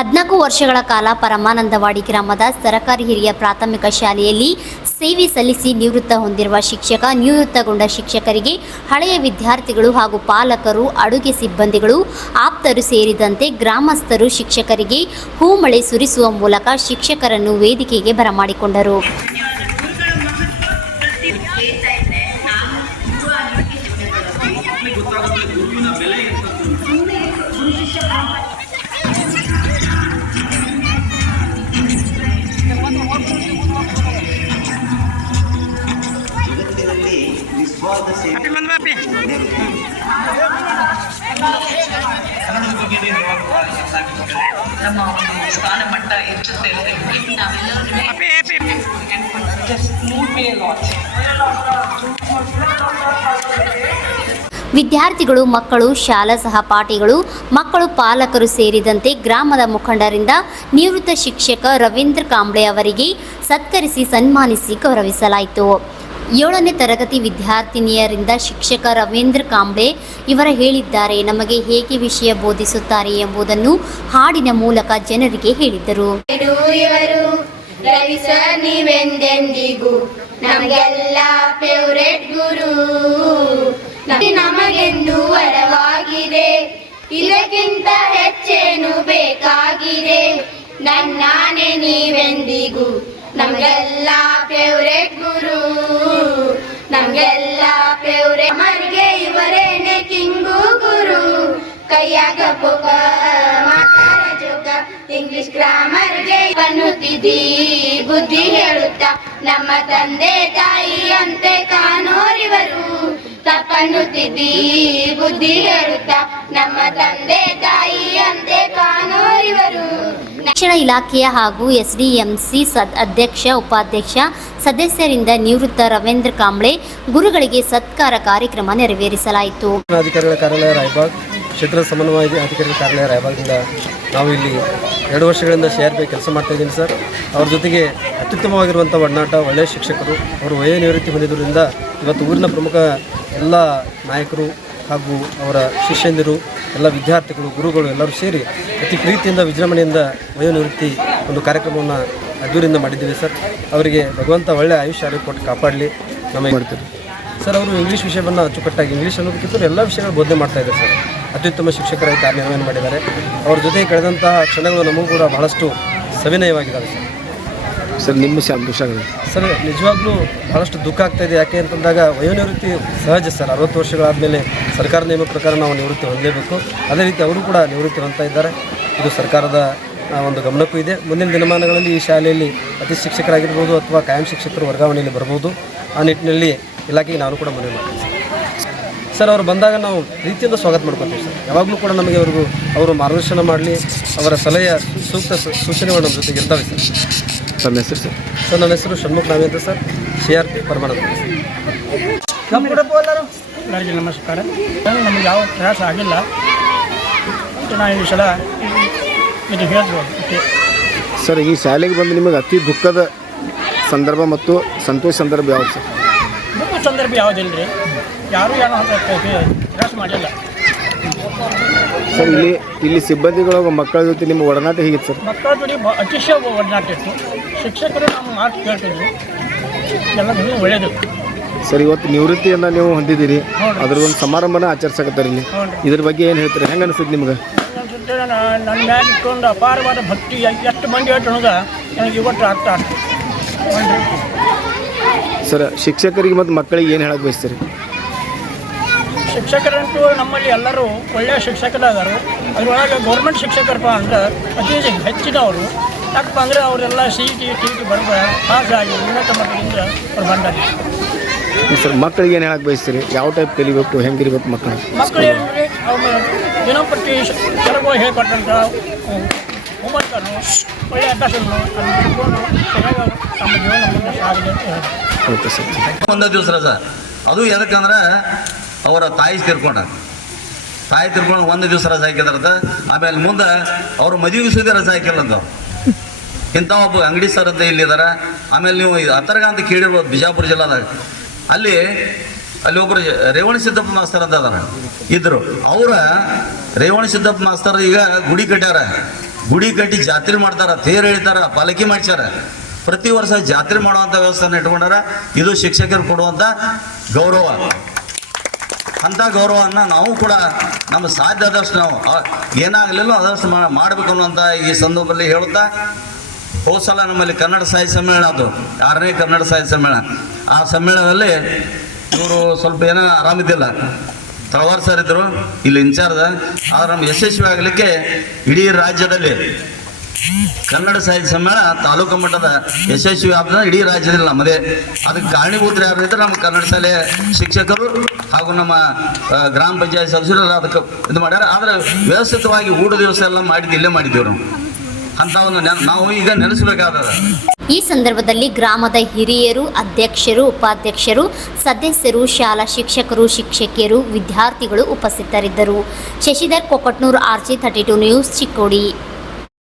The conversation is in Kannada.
14 ವರ್ಷಗಳ ಕಾಲ ಪರಮಾನಂದವಾಡಿ ಗ್ರಾಮದ ಸರಕಾರಿ ಹಿರಿಯ ಪ್ರಾಥಮಿಕ ಶಾಲೆಯಲ್ಲಿ ಸೇವೆ ಸಲ್ಲಿಸಿ ನಿವೃತ್ತ ಹೊಂದಿರುವ ಶಿಕ್ಷಕ, ನಿವೃತ್ತಗೊಂಡ ಶಿಕ್ಷಕರಿಗೆ ಹಳೆಯ ವಿದ್ಯಾರ್ಥಿಗಳು ಹಾಗೂ ಪಾಲಕರು, ಅಡುಗೆ ಸಿಬ್ಬಂದಿಗಳು, ಆಪ್ತರು ಸೇರಿದಂತೆ ಗ್ರಾಮಸ್ಥರು ಶಿಕ್ಷಕರಿಗೆ ಹೂಮಳೆ ಸುರಿಸುವ ಮೂಲಕ ಶಿಕ್ಷಕರನ್ನು ವೇದಿಕೆಗೆ ಬರಮಾಡಿಕೊಂಡರು. ನಮ್ಮ ಸ್ಥಾನಮಟ್ಟ ಹೆಚ್ಚುತ್ತೇವೆ. ವಿದ್ಯಾರ್ಥಿಗಳು, ಮಕ್ಕಳು, ಶಾಲಾ ಸಹಪಾಠಿಗಳು, ಮಕ್ಕಳು, ಪಾಲಕರು ಸೇರಿದಂತೆ ಗ್ರಾಮದ ಮುಖಂಡರಿಂದ ನಿವೃತ್ತ ಶಿಕ್ಷಕ ರವೀಂದ್ರ ಕಾಂಬ್ಳೆ ಅವರಿಗೆ ಸತ್ಕರಿಸಿ ಸನ್ಮಾನಿಸಿ ಗೌರವಿಸಲಾಯಿತು. 7ನೇ ತರಗತಿ ವಿದ್ಯಾರ್ಥಿನಿಯರಿಂದ ಶಿಕ್ಷಕ ರವೀಂದ್ರ ಕಾಂಬ್ಳೆ ಇವರ ಹೇಳಿದ್ದಾರೆ. ನಮಗೆ ಹೇಗೆ ವಿಷಯ ಬೋಧಿಸುತ್ತಾರೆ ಎಂಬುದನ್ನು ಹಾಡಿನ ಮೂಲಕ ಜನರಿಗೆ ಹೇಳಿದರು. ರವಿ ಸರ್ ನೀವೆಂದೆಂದಿಗೂ ನಮಗೆಲ್ಲ ಫೇವರೇಟ್ ಗುರು, ನಮಗೆಂದು ವರವಾಗಿದೆ, ಇದಕ್ಕಿಂತ ಹೆಚ್ಚೇನು ಬೇಕಾಗಿದೆ. ನನ್ನಾನೆ ನೀವೆಂದಿಗೂ ನಮಗೆಲ್ಲ ಫೇವರೇಟ್ ಗುರು, ನಮಗೆಲ್ಲ ಫೇವರೇಟ್. ಮರಿಗೆ ಇವರೇನೆ ಕಿಂಗು ಗುರು, ಕೈಯಾಗ ಪುಕ ಮಾತಾಡ ಜೋಕ, ಇಂಗ್ಲಿಷ್ ಗ್ರಾಮರ್ಗೆ ಅನ್ನುತ್ತಿದ್ದಿ ಬುದ್ಧಿ ಹೇಳುತ್ತಾ, ನಮ್ಮ ತಂದೆ ತಾಯಿ ಅಂತೆ ಕಾಣೋರಿವರು, ತಪ್ಪನ್ನುತ್ತಿದ್ದಿ ಬುದ್ಧಿ ಹೇಳುತ್ತಾ, ನಮ್ಮ ತಂದೆ ತಾಯಿ ಅಂತೆ ಕಾಣೋರಿವರು. ಶಿಕ್ಷಣ ಇಲಾಖೆಯ ಹಾಗೂ ಎಸ್ಡಿಎಂಸಿ ಅಧ್ಯಕ್ಷ, ಉಪಾಧ್ಯಕ್ಷ, ಸದಸ್ಯರಿಂದ ನಿವೃತ್ತ ರವೀಂದ್ರ ಕಾಂಬ್ಳೆ ಗುರುಗಳಿಗೆ ಸತ್ಕಾರ ಕಾರ್ಯಕ್ರಮ ನೆರವೇರಿಸಲಾಯಿತು. ಅಧಿಕಾರಿಗಳ ಕಾರ್ಯಾಲಯ ರಾಯಬಾಗ್, ಕ್ಷೇತ್ರ ಸಮನ್ವಯ ಅಧಿಕಾರಿಗಳ ಕಾರ್ಯಾಲಯ ರಾಯಬಾಗ್ನಿಂದ ನಾವು ಇಲ್ಲಿ 2 ವರ್ಷಗಳಿಂದ CRP ಕೆಲಸ ಮಾಡ್ತಾ ಇದ್ದೀನಿ ಸರ್. ಅವ್ರ ಜೊತೆಗೆ ಅತ್ಯುತ್ತಮವಾಗಿರುವಂಥ ಒಡನಾಟ, ಒಳ್ಳೆಯ ಶಿಕ್ಷಕರು, ಅವರು ವಯೋನಿವೃತ್ತಿ ಹೊಂದಿದ್ದರಿಂದ ಇವತ್ತು ಊರಿನ ಪ್ರಮುಖ ಎಲ್ಲ ನಾಯಕರು ಹಾಗೂ ಅವರ ಶಿಷ್ಯಂದಿರು, ಎಲ್ಲ ವಿದ್ಯಾರ್ಥಿಗಳು, ಗುರುಗಳು ಎಲ್ಲರೂ ಸೇರಿ ಅತಿ ಪ್ರೀತಿಯಿಂದ, ವಿಜೃಂಭಣೆಯಿಂದ ವಯೋನಿವೃತ್ತಿ ಒಂದು ಕಾರ್ಯಕ್ರಮವನ್ನು ಅದ್ದೂರಿಂದ ಮಾಡಿದ್ದೀವಿ ಸರ್. ಅವರಿಗೆ ಭಗವಂತ ಒಳ್ಳೆಯ ಆಯುಷ್ಯ ಆರೋಗ್ಯ ಕೊಟ್ಟು ಕಾಪಾಡಲಿ ನಮಗೆ ಮಾಡ್ತೀವಿ ಸರ್. ಅವರು ಇಂಗ್ಲೀಷ್ ವಿಷಯವನ್ನು ಅಚ್ಚುಕಟ್ಟಾಗಿ, ಇಂಗ್ಲೀಷ್ ಅನ್ನೋದಕ್ಕಿಂತ ಎಲ್ಲ ವಿಷಯಗಳು ಬೋಧನೆ ಮಾಡ್ತಾಯಿದ್ದಾರೆ ಸರ್. ಅತ್ಯುತ್ತಮ ಶಿಕ್ಷಕರಾಗಿ ಕಾರ್ಯನಿರ್ವಹಣೆ ಮಾಡಿದ್ದಾರೆ. ಅವ್ರ ಜೊತೆ ಕಳೆದಂತಹ ಕ್ಷಣಗಳು ನಮಗೂ ಕೂಡ ಬಹಳಷ್ಟು ಸವಿನಯವಾಗಿದ್ದಾವೆ ಸರ್. ನಿಮ್ಮ ಸಂತೋಷಗಳು ಸರ್, ನಿಜವಾಗ್ಲೂ ಭಾಳಷ್ಟು ದುಃಖ ಆಗ್ತಾಯಿದೆ. ಯಾಕೆ ಅಂತಂದಾಗ ವಯೋನಿವೃತ್ತಿ ಸಹಜ ಸರ್. 60 ವರ್ಷಗಳಾದಮೇಲೆ ಸರ್ಕಾರ ನಿಯಮ ಪ್ರಕಾರ ನಾವು ನಿವೃತ್ತಿ ಹೊಂದಲೇಬೇಕು. ಅದೇ ರೀತಿ ಅವರು ಕೂಡ ನಿವೃತ್ತಿ ಹೊಂದ್ತಾ ಇದ್ದಾರೆ. ಇದು ಸರ್ಕಾರದ ಒಂದು ಗಮನಕ್ಕೂ ಇದೆ. ಮುಂದಿನ ದಿನಮಾನಗಳಲ್ಲಿ ಈ ಶಾಲೆಯಲ್ಲಿ ಅತಿ ಶಿಕ್ಷಕರಾಗಿರ್ಬೋದು ಅಥವಾ ಕಾಯಂ ಶಿಕ್ಷಕರು ವರ್ಗಾವಣೆಯಲ್ಲಿ ಬರ್ಬೋದು. ಆ ನಿಟ್ಟಿನಲ್ಲಿ ಇಲಾಖೆಗೆ ನಾನು ಕೂಡ ಮನವಿ ಮಾಡ್ತೀನಿ ಸರ್. ಅವರು ಬಂದಾಗ ನಾವು ಪ್ರೀತಿಯಿಂದ ಸ್ವಾಗತ ಮಾಡ್ಕೊತೀವಿ ಸರ್. ಯಾವಾಗಲೂ ಕೂಡ ನಮಗೆ ಅವರು ಮಾರ್ಗದರ್ಶನ ಮಾಡಲಿ, ಅವರ ಸಲಹೆಯ ಸೂಕ್ತ ಸೂಚನೆಗಳು ನಮ್ಮ ಜೊತೆಗೆ ಇರ್ತವೆ ಸರ್. ತಮ್ಮ ಹೆಸರು ಸರ್? ಸರ್, ನನ್ನ ಹೆಸರು ಷಣ್ಮುಖ ನಾವೇಂದ್ರ ಸರ್, CRP ಪರಮಾನಂದ. ಎಲ್ಲರಿಗೂ ನಮಸ್ಕಾರ. ನಮಗೆ ಯಾವ ಪ್ರಯಾಸ ಆಗಿಲ್ಲ. ನಾನು ಈ ಸಲ ಇದು ಹೇಳಿದ್ರು ಸರ್. ಈ ಶಾಲೆಗೆ ಬಂದು ನಿಮಗೆ ಅತಿ ದುಃಖದ ಸಂದರ್ಭ ಮತ್ತು ಸಂತೋಷ ಸಂದರ್ಭ ಯಾವುದು ಸರ್? ದುಃಖ ಸಂದರ್ಭ ಯಾವುದಿಲ್ಲ ರೀ. ಯಾರೂ ಏನೋ ಪ್ರಯಾಸ ಮಾಡಿಲ್ಲ ಸರ್. ಇಲ್ಲಿ ಸಿಬ್ಬಂದಿಗಳು ಮಕ್ಕಳ ಜೊತೆ ನಿಮ್ಮ ಒಡನಾಟ ಹೇಗಿತ್ತು ಸರ್? ಮಕ್ಕಳ ಜೊತೆ ಅತಿಶಯ ಒಡನಾಟ ಇತ್ತು. ಶಿಕ್ಷಕರು ನಮ್ಮ ಮಾತು ಕೇಳ್ತಿದ್ರು, ಎಲ್ಲ ಒಳ್ಳೆಯದು ಸರ್. ಇವತ್ತು ನಿವೃತ್ತಿಯನ್ನು ನೀವು ಹೊಂದಿದ್ದೀರಿ, ಅದ್ರ ಒಂದು ಸಮಾರಂಭನ ಆಚರಿಸಕತ್ತಾರೆ ಇಲ್ಲಿ. ಇದ್ರ ಬಗ್ಗೆ ಏನು ಹೇಳ್ತೀರಿ? ಹೆಂಗೆ ಅನಿಸುತ್ತೆ ನಿಮ್ಗೆ? ನನ್ನ ಮ್ಯಾಗ ಇಟ್ಕೊಂಡು ಅಪಾರವಾದ ಭಕ್ತಿ ಎಷ್ಟು ಮಂದಿ ಹೇಳ್ತು ಅನ್ನೋದು ನನಗೆ ಇವತ್ತು ಅರ್ಥ ಆಗ್ತದೆ ಸರ್. ಶಿಕ್ಷಕರಿಗೆ ಮತ್ತು ಮಕ್ಕಳಿಗೆ ಏನು ಹೇಳಕ್ಕೆ ಬಯಸ್ತೀರಿ? ಶಿಕ್ಷಕರಂತೂ ನಮ್ಮಲ್ಲಿ ಎಲ್ಲರೂ ಒಳ್ಳೆಯ ಶಿಕ್ಷಕರಾದರು. ಅದರೊಳಗೆ ಗೌರ್ಮೆಂಟ್ ಶಿಕ್ಷಕರಪ್ಪ ಅಂದ್ರೆ ಅತಿ ಹೆಚ್ಚಿನವರು. ಯಾಕಪ್ಪ ಅಂದರೆ ಅವರೆಲ್ಲ CET ಪಾಸ್ ಆಗಿ ಉನ್ನತ ಮಟ್ಟದಿಂದ ಅವ್ರು ಬಂದಾರೆ ಸರ್. ಮಕ್ಕಳಿಗೆ ಏನು ಹೇಳಕ್ಕೆ ಬಯಸ್ತೀರಿ? ಯಾವ ಟೈಪ್ ಕಲಿಬೇಕು, ಹೆಂಗಿರ್ಬೇಕು ಮಕ್ಕಳು? ಏನಂದರೆ ಅವ್ರು ದಿನಪಟ್ಟಿ ಕೆಲವು ಹೇಳ್ಕೊಟ್ಟಂಥ ಹೋಮ್ವರ್ಕನ್ನು, ಒಳ್ಳೆಯ ಅಭ್ಯಾಸವನ್ನು ಅದನ್ನು ತಿಳ್ಕೊಂಡು ಚೆನ್ನಾಗಿ ತಮ್ಮ ಜೀವನ ಮುಂದೆ ಸಾಗಿದೆ ಅಂತ ಹೇಳ್ತಾರೆ. Okay sir. ಒಂದೇ ದಿವಸ ರಜಾ. ಅದು ಎದಕ್ಕಂದ್ರೆ ಅವರ ತಾಯಿ ತೀರ್ಕೊಂಡು 1 ದಿವಸ ರಜಾ ಹಾಕಿದಾರದ. ಆಮೇಲೆ ಮುಂದೆ ಅವ್ರ ಮದುವೆ ಸುದ್ದಿ ರಜಾ ಹಾಕಿಲ್ಲಂತ. ಇಂಥ ಒಬ್ಬ ಅಂಗಡಿ ಸರ್ ಅಂತ ಇಲ್ಲಿದ್ದಾರೆ. ಆಮೇಲೆ ನೀವು ಅತರ್ಗ ಅಂತ ಕೇಳಿರ್ಬೋದು, ಬಿಜಾಪುರ ಜಿಲ್ಲಾದಾಗ. ಅಲ್ಲಿ ಒಬ್ಬರು ರೇವಣಿ ಸಿದ್ದಪ್ಪ ಮಾಸ್ತರ್ ಅಂತ ಅದಾರ ಇದ್ರು. ಅವರ ರೇವಣಿ ಸಿದ್ದಪ್ಪ ಮಾಸ್ತರ್ ಈಗ ಗುಡಿ ಕಟ್ಟ್ಯಾರ. ಗುಡಿ ಕಟ್ಟಿ ಜಾತ್ರೆ ಮಾಡ್ತಾರ, ತೇರು ಎಳಿತಾರ, ಪಾಲಕಿ ಮಾಡ್ಸ್ಯಾರ. ಪ್ರತಿ ವರ್ಷ ಜಾತ್ರೆ ಮಾಡುವಂಥ ವ್ಯವಸ್ಥೆನ ಇಟ್ಕೊಂಡಾರ. ಇದು ಶಿಕ್ಷಕರು ಕೊಡುವಂಥ ಗೌರವ. ಅಂಥ ಗೌರವವನ್ನು ನಾವು ಕೂಡ ನಮ್ಮ ಸಾಧ್ಯ ಆದಷ್ಟು ನಾವು ಏನಾಗಲಿಲ್ಲ ಅದಷ್ಟು ಮಾಡಬೇಕು ಅನ್ನುವಂಥ ಈ ಸಂದರ್ಭದಲ್ಲಿ ಹೇಳುತ್ತಾ, ಹೋದ ಸಲ ನಮ್ಮಲ್ಲಿ ಕನ್ನಡ ಸಾಹಿತ್ಯ ಸಮ್ಮೇಳನ ಅದು 6ನೇ ಕನ್ನಡ ಸಾಹಿತ್ಯ ಸಮ್ಮೇಳನ. ಆ ಸಮ್ಮೇಳನದಲ್ಲಿ ಇವರು ಸ್ವಲ್ಪ ಏನೋ ಆರಾಮಿದ್ದಿಲ್ಲ, ತಳವಾರ್ ಸರ್ ಇದ್ದರು ಇಲ್ಲಿ ಇನ್ಚಾರ್ಜ್. ಆದ್ರೆ ನಮ್ಮ ಯಶಸ್ವಿ ಆಗಲಿಕ್ಕೆ ಇಡೀ ರಾಜ್ಯದಲ್ಲಿ ಕನ್ನಡ ಸಾಹಿತ್ಯ ಸಮ್ಮೇಳನ ತಾಲೂಕು ಮಟ್ಟದ ಯಶಸ್ವಿ ಆಗ್ತದೆ ಇಡೀ ರಾಜ್ಯದಲ್ಲಿ ನಮ್ಮದೇ. ಅದಕ್ಕೆ ಕಾರಣೀಭೂತರು ಯಾರು ಇದ್ರೆ ನಮ್ಮ ಕನ್ನಡ ಶಾಲೆ ಶಿಕ್ಷಕರು ಹಾಗೂ ನಮ್ಮ ಗ್ರಾಮ ಪಂಚಾಯತ್ ಸದಸ್ಯರು ಅದಕ್ಕೆ ಇದು ಮಾಡ್ಯಾರ. ಆದರೆ ವ್ಯವಸ್ಥಿತವಾಗಿ ಊಟ ದಿವಸ ಎಲ್ಲ ಮಾಡಿದ್ದು ಇಲ್ಲೇ ಮಾಡಿದ್ದೀವಿ ನಾವು. ಅಂಥವನ್ನು ನಾವು ಈಗ ನೆನೆಸಬೇಕಾದ. ಈ ಸಂದರ್ಭದಲ್ಲಿ ಗ್ರಾಮದ ಹಿರಿಯರು, ಅಧ್ಯಕ್ಷರು, ಉಪಾಧ್ಯಕ್ಷರು, ಸದಸ್ಯರು, ಶಾಲಾ ಶಿಕ್ಷಕರು, ಶಿಕ್ಷಕಿಯರು, ವಿದ್ಯಾರ್ಥಿಗಳು ಉಪಸ್ಥಿತರಿದ್ದರು. Shashidhar Kokatnur, RJ32 news, Chikkodi.